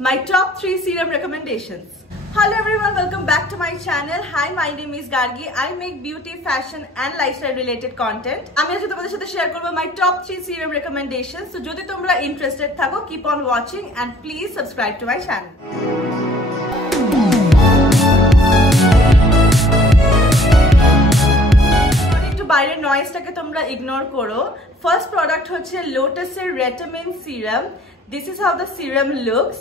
my top 3 serum recommendations. Hello everyone, welcome back to my channel. Hi, my name is Gargi. I make beauty, fashion and lifestyle related content. আমি আজকে তোমাদের সাথে share করব my top 3 serum recommendations. So যদি তোমরা interested থাকো, keep on watching and please subscribe to my channel. একটু বাইরের নয়েজটাকে তোমরা ইগনোর করো। ফার্স্ট প্রোডাক্ট হচ্ছে লোটাসের রেটামিন serum. This is how the serum looks.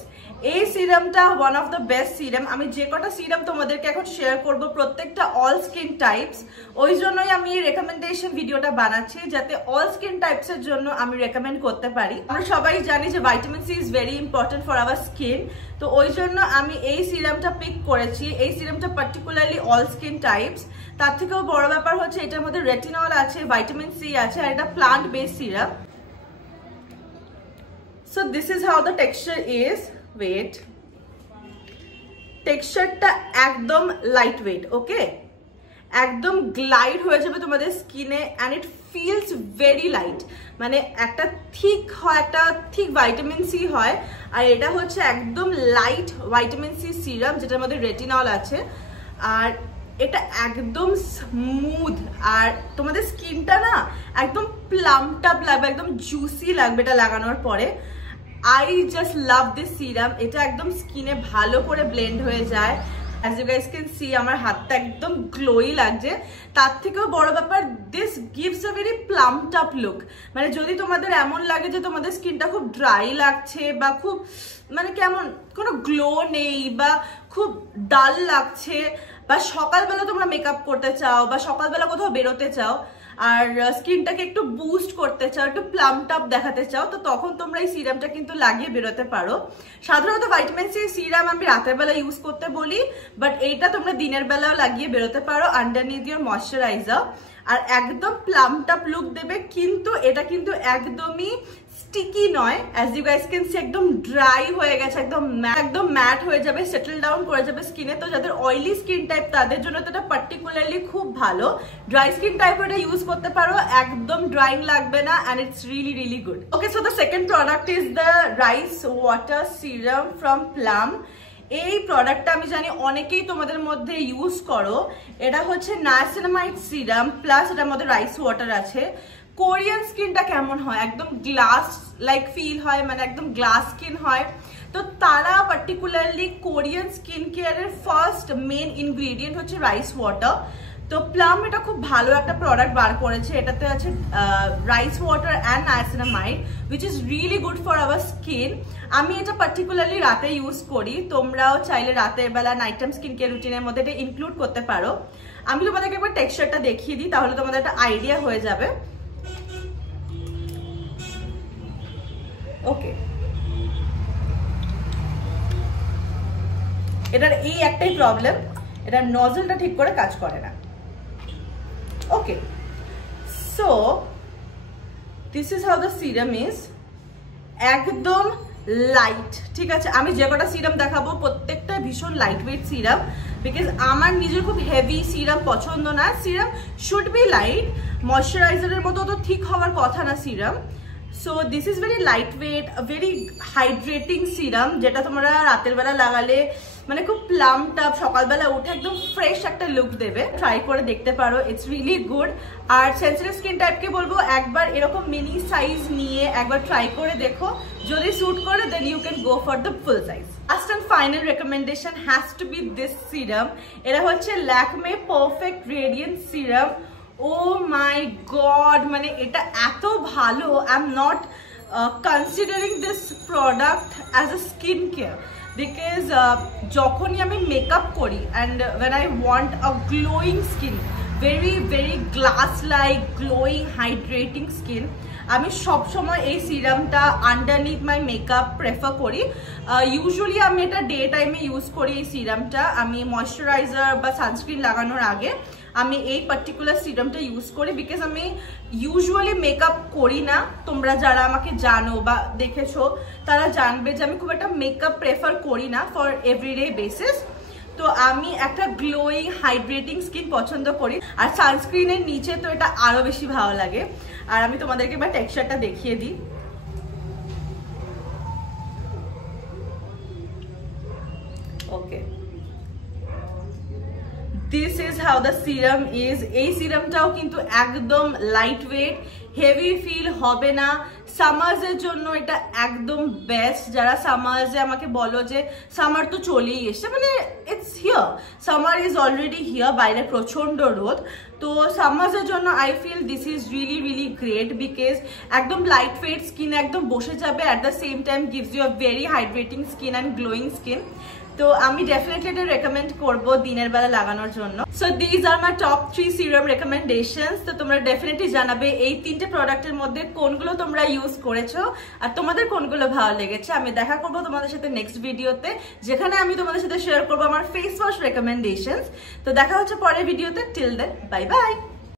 এই সিরামটা one of the best serum. আমি যে কটা সিরাম তোমাদেরকে এখন শেয়ার করব প্রত্যেকটা অল স্কিন টাইপস, ওই জন্যই আমি এই রেকমেন্ডেশন ভিডিওটা বানাচ্ছি, যাতে অল স্কিন টাইপসের জন্য আমি রেকমেন্ড করতে পারি। আমরা সবাই জানি যে vitamin C is very important for our skin, তো ওই জন্য আমি এই সিরামটা পিক করেছি। এই সিরামটা পার্টিকুলারলি অল স্কিন টাইপস। তার থেকেও বড় ব্যাপার হচ্ছে এটার মধ্যে রেটিনল আছে, ভাইটামিন সি আছে, আর এটা plant based serum. So this is how the texture is. Wait, টেক্সচারটা একদম লাইট ওয়েট, ওকে, একদম গ্লাইড হয়ে যাবে তোমাদের স্কিনে and it feels very light. মানে একটা ঠিক ভাইটামিন সি হয়, আর এটা হচ্ছে একদম লাইট ভাইটামিন সি সিরাম যেটার মধ্যে রেটিনল আছে, আর এটা একদম স্মুথ, আর তোমাদের স্কিনটা না একদম প্লামটাপ লাগবে, একদম জুসি লাগবে এটা লাগানোর পরে। I just love this serum. এটা একদম স্কিনে ভালো করে ব্লেন্ড হয়ে যায়। As you guys can see, আমার হাতটা একদম গ্লোই লাগছে। তার থেকেও বড় ব্যাপার, this gives a very plumped up look. মানে যদি তোমাদের এমন লাগে যে তোমাদের স্কিনটা খুব ড্রাই লাগছে, বা খুব মানে কেমন কোনো গ্লো নেই, বা খুব ডাল লাগছে, বা সকালবেলা তোমরা মেকআপ করতে চাও, বা সকালবেলা কোথাও বেরোতে চাও, আর স্কিনটাকে একটু বুস্ট করতে চাও, একটু প্লাম্পড আপ দেখাতে চাও, তো তখন তোমরা এই সিরামটা কিন্তু লাগিয়ে বেরোতে পারো। সাধারণত ভাইটামিন সি সিরাম আমি রাতের বেলা ইউজ করতে বলি, বাট এইটা তোমরা দিনের বেলাও লাগিয়ে বেরোতে পারো আন্ডারনিথ ইওর ময়শ্চারাইজার, আর একদম প্লাম্পড আপ লুক দেবে। কিন্তু এটা কিন্তু একদমই স্টিকি নয়, as you guys can see একদম ড্রাই হয়ে গেছে, একদম ম্যাট হয়ে যাবে, সেটেল ডাউন করে যাবে স্কিনে। তো যাদের অয়েলি স্কিন টাইপ তাদের জন্য তো এটা পার্টিকুলারলি খুব ভালো। ড্রাই স্কিন টাইপ এটা ইউজ করতে পারো, একদম ড্রাইং লাগবে না, and it's really good. Okay, so the second product is the rice water serum from plum. এই প্রোডাক্টটা আমি জানি অনেকেই তোমাদের মধ্যে ইউজ করো। এটা হচ্ছে নায়াসিনামাইড সিরাম প্লাস এটার মধ্যে রাইস ওয়াটার আছে। কোরিয়ান স্কিনটা কেমন হয়, একদম গ্লাস লাইক ফিল হয়, মানে একদম গ্লাস স্কিন হয়, তো তারা পার্টিকুলারলি কোরিয়ান স্কিন কেয়ারের ফার্স্ট মেন ইনগ্রিডিয়েন্ট হচ্ছে রাইস ওয়াটার। তো প্লাম এটা খুব ভালো একটা প্রোডাক্ট বার করেছে। এটাতে আছে rice water and niacinamide, which is really good for our skin. আমি এটা পার্টিকুলারলি রাতে ইউজ করি, তোমরাও চাইলে রাতের বেলা নাইট টাইম স্কিন কেয়ার রুটিনের মধ্যে এটা ইনক্লুড করতে পারো। আমি তোমাদেরকে একবার টেক্সচারটা দেখিয়ে দিই, তাহলে তোমাদের একটা আইডিয়া হয়ে যাবে। ওকে, এটার এই একটাই প্রবলেম, এটার নজলটা ঠিক করে কাজ করে না। Okay, so this is how the serum is. একদম লাইট, ঠিক আছে। আমি যে কটা সিরাম দেখাবো প্রত্যেকটা ভীষণ লাইট ওয়েট সিরাম, বিকজ আমার নিজের খুব হেভি সিরাম পছন্দ না। সিরাম শুড বি লাইট, ময়শ্চারাইজারের মতো তো ঠিক হওয়ার কথা না serum. So this is very light weight, very hydrating serum, যেটা তোমরা রাতের বেলা লাগালে মানে খুব প্লাম্পড আপ, সকালবেলা উঠে একদম ফ্রেশ একটা লুক দেবে। ট্রাই করে দেখতে পারো, ইটস রিয়েলি গুড। আর সেন্সিটিভ স্কিন টাইপকে বলবো একবার এরকম মিনি সাইজ নিয়ে একবার ট্রাই করে দেখো, যদি স্যুট করে then you can go for the full size. Last and final recommendation has to be this serum. এটা হচ্ছে Lakme perfect radiant serum. Oh my God, মানে এটা এত ভালো। I am not considering this product as a skin care, because যখনই আমি makeup করি and when I want a glowing skin, very glass like glowing hydrating skin, আমি সবসময় এই সিরামটা আন্ডারনিথ মাই মেকআপ প্রেফার করি। ইউজুয়ালি আমি এটা ডে টাইমে ইউজ করি এই সিরামটা। আমি ময়শ্চারাইজার বা সানস্ক্রিন লাগানোর আগে আমি এই পার্টিকুলার সিরামটা ইউজ করি, বিকজ আমি ইউজুয়ালি মেকআপ করি না। তোমরা যারা আমাকে জানো বা দেখেছো তারা জানবে যে আমি খুব একটা মেকআপ প্রেফার করি না ফর এভরিডে বেসিস। তো আমি একটা গ্লোয়িং হাইড্রেটিং স্কিন পছন্দ করি, আর সানস্ক্রিনের নিচে তো এটা আরো বেশি ভালো লাগে। আর আমি তোমাদেরকে এবার টেক্সচারটা দেখিয়ে দিই। Okay, this is how the serum is. এই সিরামটাও কিন্তু একদম লাইট ওয়েট, হেভি ফিল হবে না। সামার্সের জন্য এটা একদম বেস্ট। যারা সামার্সে আমাকে বলো যে সামার তো চলেই এসছে, মানে it's here, summer is already here, বাইরে প্রচন্ড রোদ, তো সামার্সের জন্য I feel this is really really great because একদম লাইট ওয়েট, স্কিন একদম বসে যাবে, at the same time gives you a very hydrating skin and glowing skin. তো আমি ডেফিনেটলি এটা রেকমেন্ড করবো দিনের বেলা লাগানোর জন্য। So these are my top 3 serum recommendations. তো তোমরা ডেফিনেটলি জানাবে এই 3টে প্রোডাক্টের মধ্যে কোনগুলো তোমরা ইউজ করেছো আর তোমাদের কোনগুলো ভালো লেগেছে। আমি দেখা করবো তোমাদের সাথে নেক্সট ভিডিওতে, যেখানে আমি তোমাদের সাথে শেয়ার করবো আমার ফেস ওয়াশ রেকমেন্ডেশনস। তো দেখা হচ্ছে পরের ভিডিওতে। Till then bye by.